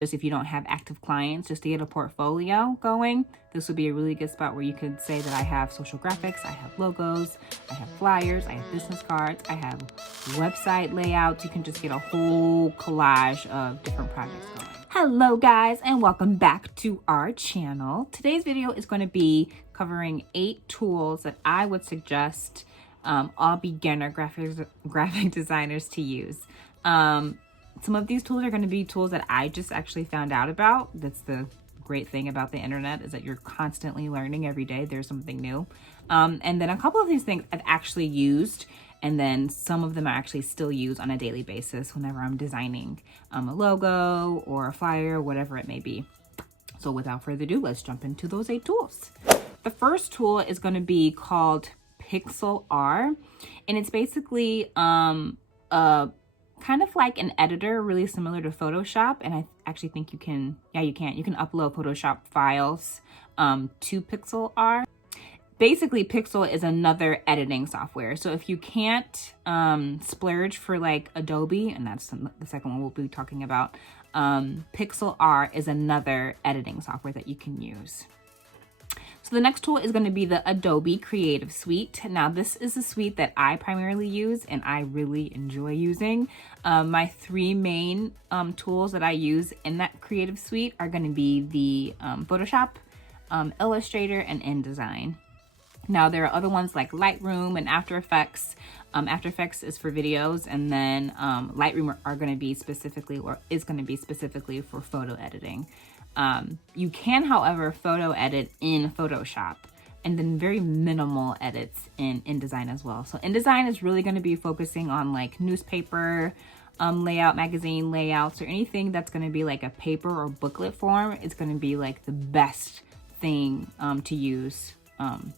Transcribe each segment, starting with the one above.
Just if you don't have active clients, just to get a portfolio going, this would be a really good spot where you could say that I have social graphics, I have logos, I have flyers, I have business cards, I have website layouts. You can just get a whole collage of different projects going. Hello guys, and welcome back to our channel. Today's video is going to be covering 8 tools that I would suggest all beginner graphic designers to use. Some of these tools are going to be tools that I just actually found out about. That's the great thing about the internet, is that you're constantly learning every day. There's something new. And then a couple of these things I've actually used, and then some of them I actually still use on a daily basis whenever I'm designing a logo or a flyer, or whatever it may be. So without further ado, let's jump into those 8 tools. The first tool is going to be called PixelArm, and it's basically kind of like an editor, really similar to Photoshop. And I actually think you can upload Photoshop files to PixelArm. Basically, Pixel is another editing software. So if you can't splurge for like Adobe, and that's the second one we'll be talking about, PixelArm is another editing software that you can use. So the next tool is going to be the Adobe Creative Suite. Now, this is a suite that I primarily use and I really enjoy using. My 3 main tools that I use in that Creative Suite are going to be the Photoshop, Illustrator, and InDesign. Now, there are other ones like Lightroom and After Effects. After Effects is for videos, and then Lightroom is going to be specifically for photo editing. You can, however, photo edit in Photoshop, and then very minimal edits in InDesign as well. So InDesign is really going to be focusing on like newspaper layout, magazine layouts, or anything that's going to be like a paper or booklet form. It's going to be like the best thing to use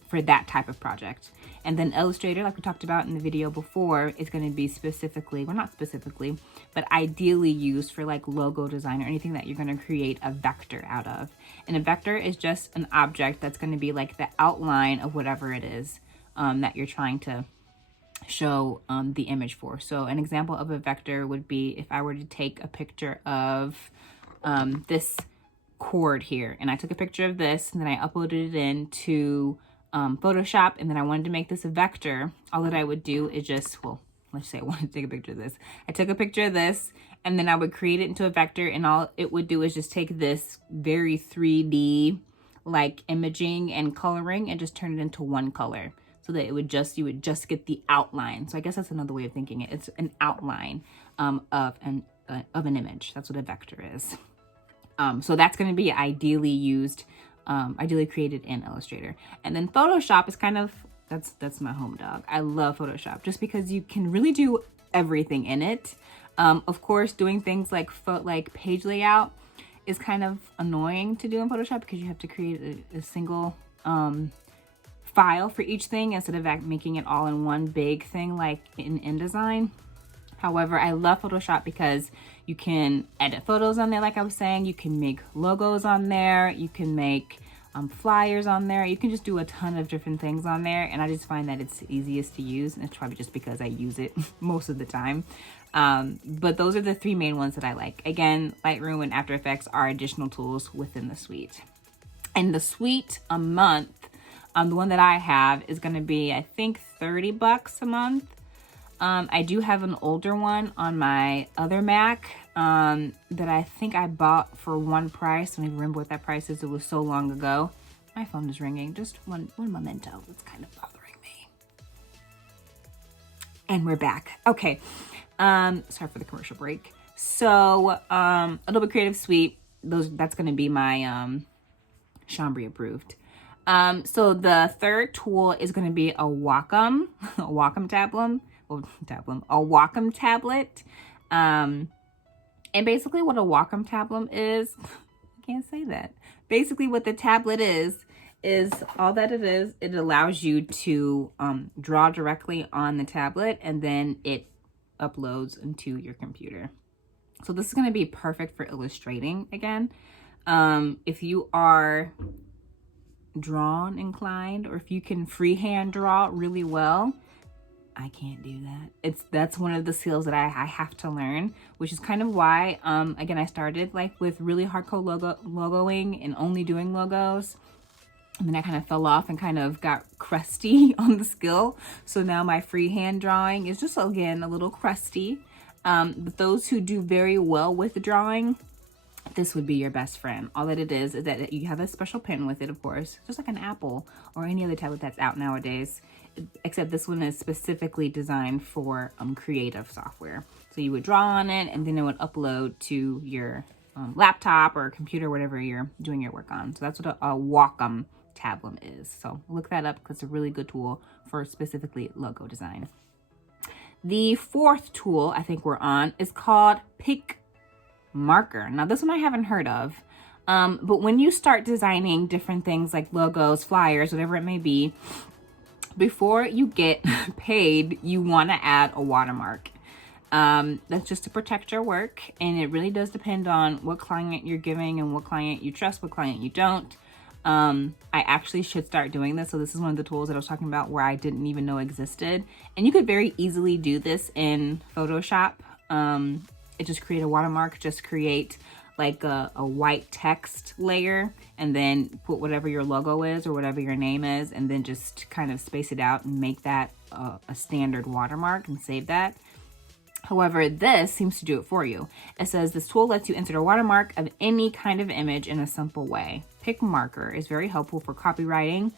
for that type of project. And then Illustrator, like we talked about in the video before, is going to be specifically, well, not specifically, but ideally used for like logo design or anything that you're going to create a vector out of. And a vector is just an object that's going to be like the outline of whatever it is that you're trying to show the image for. So an example of a vector would be if I were to take a picture of this cord here, and I took a picture of this and then I uploaded it into Photoshop, and then I wanted to make this a vector. All that I would do is just, well, let's say I wanted to take a picture of this. I took a picture of this, and then I would create it into a vector, and all it would do is just take this very 3D like imaging and coloring and just turn it into one color, so that you would just get the outline. So I guess that's another way of thinking it. It's an outline of an image. That's what a vector is. So that's going to be ideally created in Illustrator. And then Photoshop is kind of, that's my home dog. I love Photoshop just because you can really do everything in it. Of course, doing things like page layout is kind of annoying to do in Photoshop because you have to create a single file for each thing instead of making it all in one big thing like in InDesign. However, I love Photoshop because you can edit photos on there, like I was saying. You can make logos on there. You can make flyers on there. You can just do a ton of different things on there. And I just find that it's easiest to use. And it's probably just because I use it most of the time. But those are the 3 main ones that I like. Again, Lightroom and After Effects are additional tools within the suite. And the suite a month, the one that I have is going to be, I think, $30 a month. I do have an older one on my other Mac that I think I bought for one price. I don't even remember what that price is. It was so long ago. My phone is ringing. Just one memento. It's kind of bothering me. And we're back. Okay. Sorry for the commercial break. So Adobe Creative Suite, that's going to be my Chambry approved. So the third tool is going to be a Wacom Tablet. A Wacom Tablet. And basically what a Wacom Tablet is, I can't say that. Basically what the tablet is all that it is, it allows you to draw directly on the tablet, and then it uploads into your computer. So this is going to be perfect for illustrating again. If you are drawn inclined, or if you can freehand draw really well, I can't do that. That's one of the skills that I have to learn, which is kind of why, again, I started like with really hardcore logoing and only doing logos. And then I kind of fell off and kind of got crusty on the skill. So now my freehand drawing is just, again, a little crusty. But those who do very well with the drawing, this would be your best friend. All that it is that you have a special pen with it, of course, just like an Apple or any other tablet that's out nowadays, except this one is specifically designed for creative software. So you would draw on it and then it would upload to your laptop or computer, whatever you're doing your work on. So that's what a Wacom Tablet is. So look that up because it's a really good tool for specifically logo design. The fourth tool I think we're on is called PixMarker. Now this one I haven't heard of, but when you start designing different things like logos, flyers, whatever it may be, before you get paid, you want to add a watermark. That's just to protect your work, and it really does depend on what client you're giving and what client you trust, what client you don't. I actually should start doing this. So this is one of the tools that I was talking about where I didn't even know existed. And you could very easily do this in Photoshop. It just create a watermark, just create like a white text layer and then put whatever your logo is or whatever your name is, and then just kind of space it out and make that a standard watermark and save that. However, this seems to do it for you. It says this tool lets you insert a watermark of any kind of image in a simple way. PixMarker is very helpful for copywriting,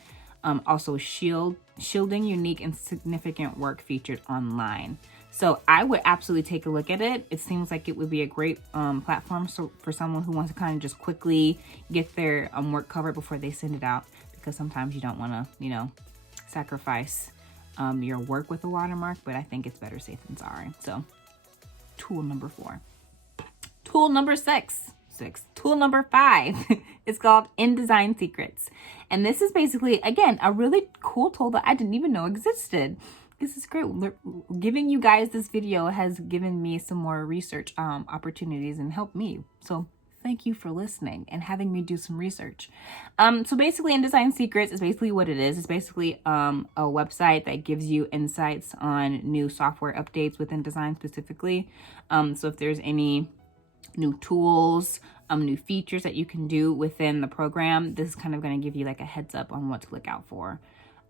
also shielding unique and significant work featured online. So I would absolutely take a look at it. It seems like it would be a great platform for someone who wants to kind of just quickly get their work covered before they send it out, because sometimes you don't want to, sacrifice your work with a watermark, but I think it's better safe than sorry. So tool number 4. Tool number 6. Tool number 5 is called InDesign Secrets. And this is basically, again, a really cool tool that I didn't even know existed. This is great. Giving you guys this video has given me some more research opportunities and helped me. So thank you for listening and having me do some research. So basically, InDesign Secrets is basically what it is. It's basically a website that gives you insights on new software updates within design specifically. So if there's any new tools, new features that you can do within the program, this is kind of going to give you like a heads up on what to look out for.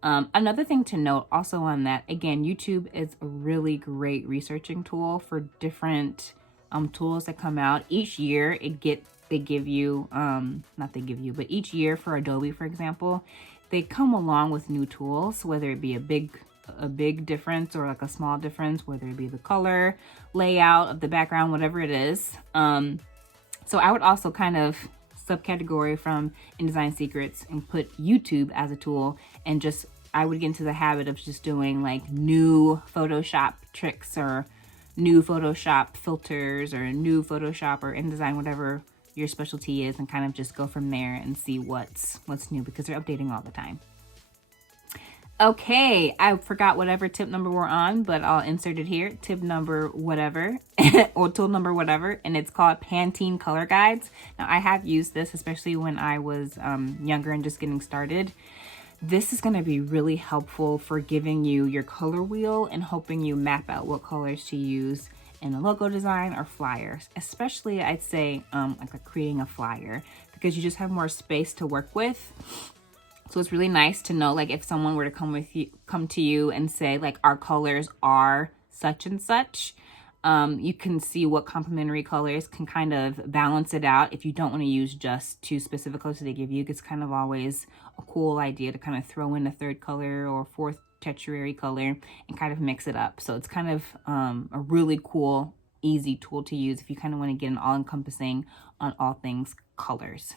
Another thing to note also on that, again, YouTube is a really great researching tool for different tools that come out each year. But each year for Adobe, for example, they come along with new tools, whether it be a big difference or like a small difference, whether it be the color, layout of the background, whatever it is. So I would also kind of subcategory from InDesign Secrets and put YouTube as a tool, and just I would get into the habit of just doing like new Photoshop tricks or new Photoshop filters or new Photoshop or InDesign, whatever your specialty is, and kind of just go from there and see what's new, because they're updating all the time. Okay, I forgot whatever tip number we're on, but I'll insert it here. Tip number whatever, or tool number whatever, and it's called Pantene Color Guides. Now, I have used this, especially when I was younger and just getting started. This is going to be really helpful for giving you your color wheel and helping you map out what colors to use in a logo design or flyers, especially I'd say like creating a flyer, because you just have more space to work with. So it's really nice to know, like, if someone were to come to you and say, like, our colors are such and such, you can see what complementary colors can kind of balance it out. If you don't want to use just 2 specific colors they give you, it's kind of always a cool idea to kind of throw in a 3rd color or 4th tertiary color and kind of mix it up. So it's kind of a really cool, easy tool to use if you kind of want to get an all-encompassing on all things colors.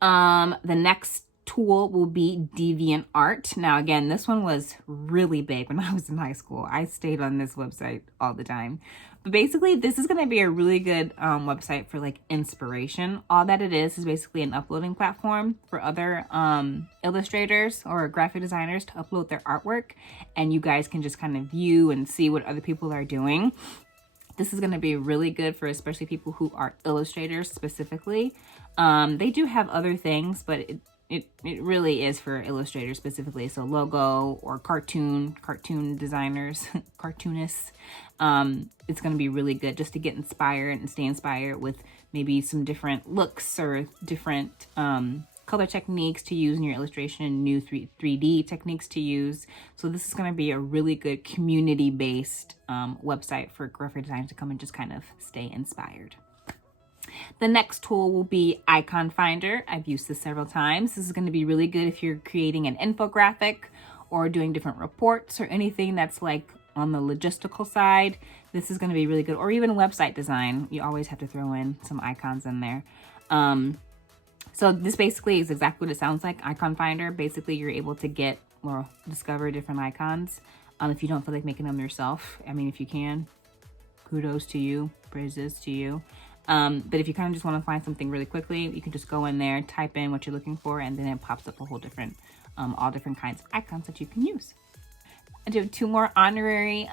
The next tool will be Deviant Art. Now, again, this one was really big when I was in high school. I stayed on this website all the time. But basically, this is going to be a really good website for like inspiration. All that it is basically an uploading platform for other illustrators or graphic designers to upload their artwork. And you guys can just kind of view and see what other people are doing. This is going to be really good for especially people who are illustrators specifically. They do have other things, but it really is for illustrators specifically. So logo or cartoon designers, cartoonists. It's going to be really good just to get inspired and stay inspired with maybe some different looks or different color techniques to use in your illustration, new 3D techniques to use. So this is going to be a really good community-based website for graphic designers to come and just kind of stay inspired. The next tool will be Icon Finder. I've used this several times. This is going to be really good if you're creating an infographic or doing different reports or anything that's like on the logistical side. This is going to be really good. Or even website design. You always have to throw in some icons in there. So this basically is exactly what it sounds like, Icon Finder. Basically, you're able to get or discover different icons if you don't feel like making them yourself. I mean, if you can, kudos to you, praises to you. But if you kind of just want to find something really quickly, you can just go in there, type in what you're looking for, and then it pops up a whole different, all different kinds of icons that you can use. I do have 2 more honorary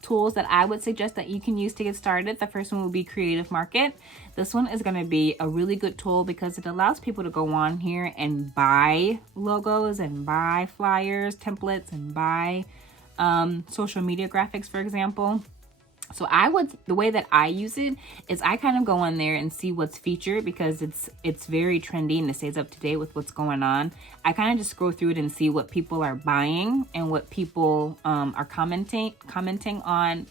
tools that I would suggest that you can use to get started. The first one will be Creative Market. This one is going to be a really good tool because it allows people to go on here and buy logos and buy flyers, templates, and buy social media graphics, for example. So the way that I use it is I kind of go on there and see what's featured because it's very trendy and it stays up to date with what's going on. I kind of just scroll through it and see what people are buying and what people are commenting on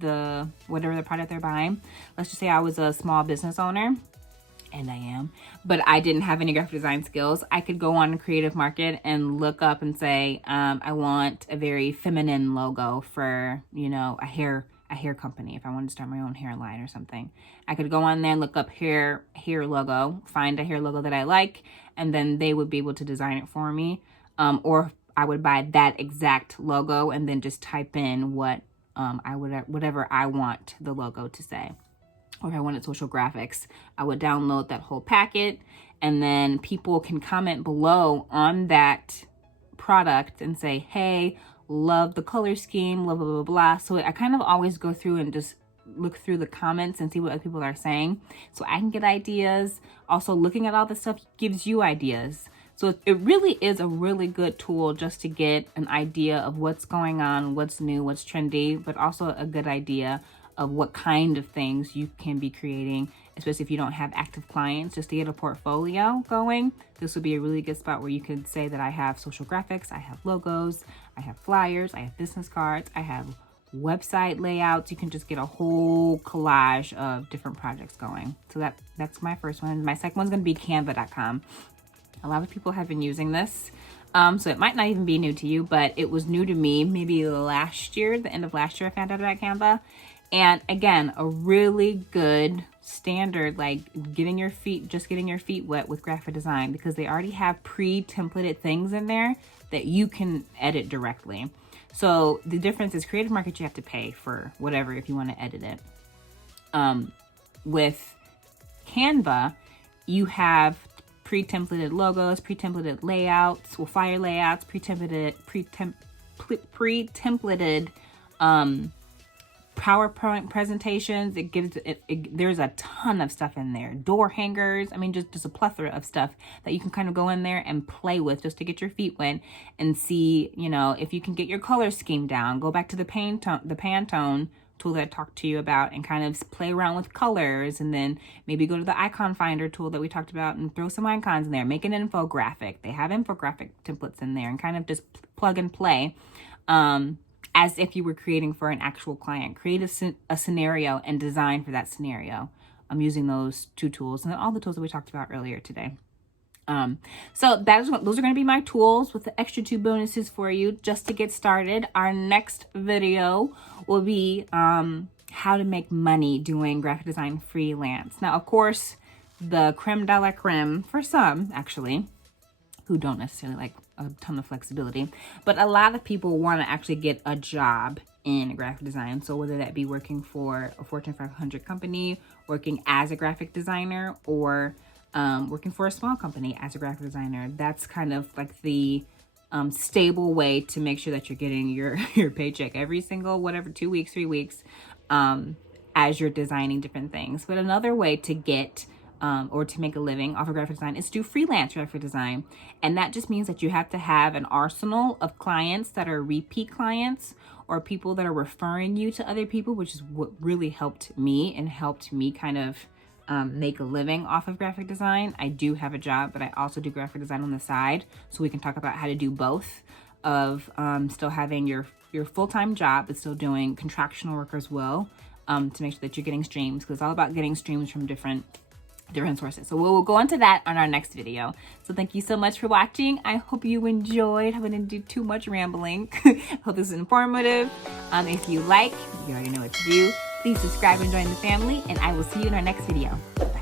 the whatever the product they're buying. Let's just say I was a small business owner, and I am, but I didn't have any graphic design skills. I could go on Creative Market and look up and say, I want a very feminine logo for, a hair company. If I wanted to start my own hairline or something, I could go on there and look up hair logo, find a hair logo that I like, and then they would be able to design it for me. Or I would buy that exact logo and then just type in whatever I want the logo to say. Or if I wanted social graphics, I would download that whole packet, and then people can comment below on that product and say, hey, love the color scheme, blah, blah, blah, blah. So I kind of always go through and just look through the comments and see what other people are saying so I can get ideas. Also, looking at all this stuff gives you ideas. So it really is a really good tool just to get an idea of what's going on, what's new, what's trendy, but also a good idea of what kind of things you can be creating, especially if you don't have active clients, just to get a portfolio going. This would be a really good spot where you could say that I have social graphics, I have logos, I have flyers, I have business cards, I have website layouts. You can just get a whole collage of different projects going. So that's my first one. My second one's going to be canva.com. A lot of people have been using this. So it might not even be new to you, but it was new to me maybe last year, the end of last year I found out about Canva. And again, a really good standard, like getting your feet wet with graphic design, because they already have pre-templated things in there that you can edit directly. So the difference is Creative Market, you have to pay for whatever if you want to edit it. With Canva, you have pre-templated logos, pre-templated layouts, flyer layouts, pre-templated PowerPoint presentations. It gives there's a ton of stuff in there. Door hangers. I mean, just a plethora of stuff that you can kind of go in there and play with just to get your feet wet and see, if you can get your color scheme down. Go back to the Pantone tool that I talked to you about and kind of play around with colors, and then maybe go to the Icon Finder tool that we talked about and throw some icons in there. Make an infographic. They have infographic templates in there, and kind of just plug and play. As if you were creating for an actual client. Create a scenario and design for that scenario. I'm using those 2 tools and all the tools that we talked about earlier today. So those are going to be my tools with the extra 2 bonuses for you just to get started. Our next video will be how to make money doing graphic design freelance. Now, of course, the creme de la creme, for some actually, who don't necessarily like a ton of flexibility, but a lot of people want to actually get a job in graphic design. So whether that be working for a Fortune 500 company, working as a graphic designer, or working for a small company as a graphic designer, that's kind of like the stable way to make sure that you're getting your paycheck every single 2 weeks, 3 weeks, as you're designing different things. But another way to get or to make a living off of graphic design is to do freelance graphic design. And that just means that you have to have an arsenal of clients that are repeat clients or people that are referring you to other people, which is what really helped me and helped me kind of make a living off of graphic design. I do have a job, but I also do graphic design on the side. So we can talk about how to do both of still having your full-time job, but still doing contractual work as well, to make sure that you're getting streams, because it's all about getting streams from different sources. So we'll go into that on our next video. So thank you so much for watching. I hope you enjoyed. I didn't do too much rambling. Hope this is informative. If you like, you already know what to do. Please subscribe and join the family, and I will see you in our next video. Bye.